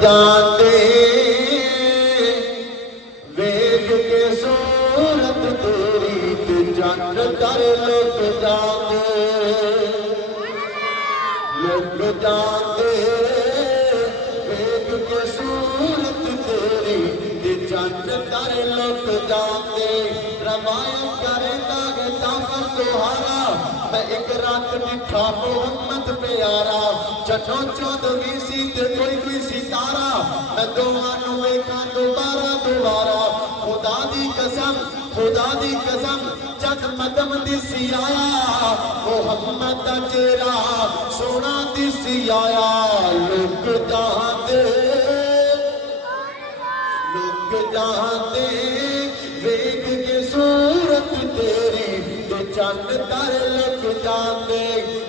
جاندے ویگ کے صورت تیری تے جنت کر لوگ جاندے ویگ کے صورت تیری تے جنت کر لوگ جاندے روایت کرتا ہے جعفر دوہارا میں ایک رات ڈٹھا محمد پیارا جٹھوں چودھویں سی تے کوئی ستارہ میں دوانوں ویکھاں دوبارہ خدا دی قسم جگ مدم دسی آیا محمد دا چہرہ سونا دسی آیا لوگ جاندے ویگ کے صورت تیری تے چند کر لگ جاندے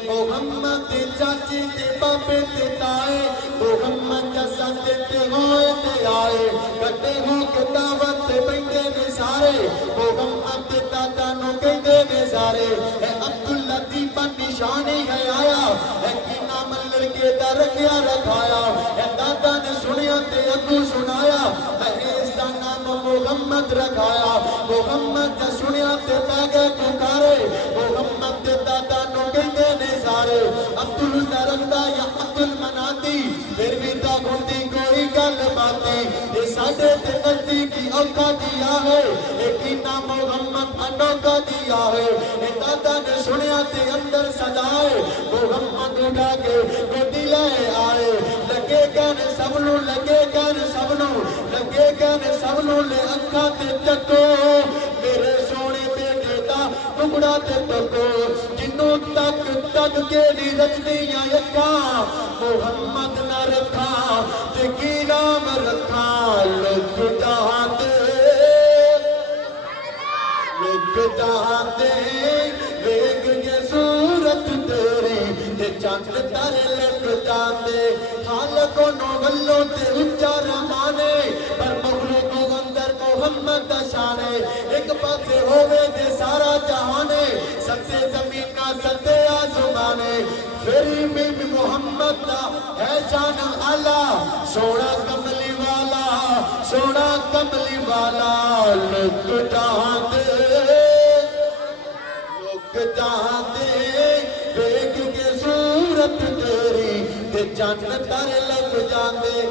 محمد چاچی تے بابے تے تائے محمد جسد تے ہوئے تے آئے کٹے ہو کے دعوت تے بیٹھے نے سارے محمد تے دادا نو کہندے نے سارے اے عبداللطیف نشانی ہے آیا اے کی نام لڑکے دا رکھیا رکھایا اے دادا نے سنیا تے ابو سنایا اے اس دا نام محمد رکھایا محمد دا سنیا تے پہ گئے پکارے محمد تے دادا نو کہندے نے سارے عبدالرحمن یا عبدالمناتی پھر بھی تا گھنٹی کوئی گل باتی یہ ساڑھے تے نزدیکی اوکا دیا ہے ایک ہی نام محمد انوکا دیا ہے یہ دادا نے سنیا تے اندر سجائے محمد اٹھا کے گھنٹی لائے آئے لگے کہنے سب نو لے اکھا تے چکو میرے سونے بیٹے دا ٹکڑا تے تکو جنوں تک کے لی رجنیاں یکا محمد نہ رکھا تے کی نام رکھا لوگ جاندے ویگ کے صورت تیری تے چند تر لگ جاندے خالق و نوغلوں تے اچھا رحمانے پر مخلوق و اندر محمد دا شانے ایک پاسے ہوئے دے سارا جہانے ستے زمینہ ستے آزمانے پھری میں بھی محمد دا ہے جان اللہ سوڑا کملی والا لوگ جاندے ویگ کے صورت تیری تے جنت کر لگ جاندے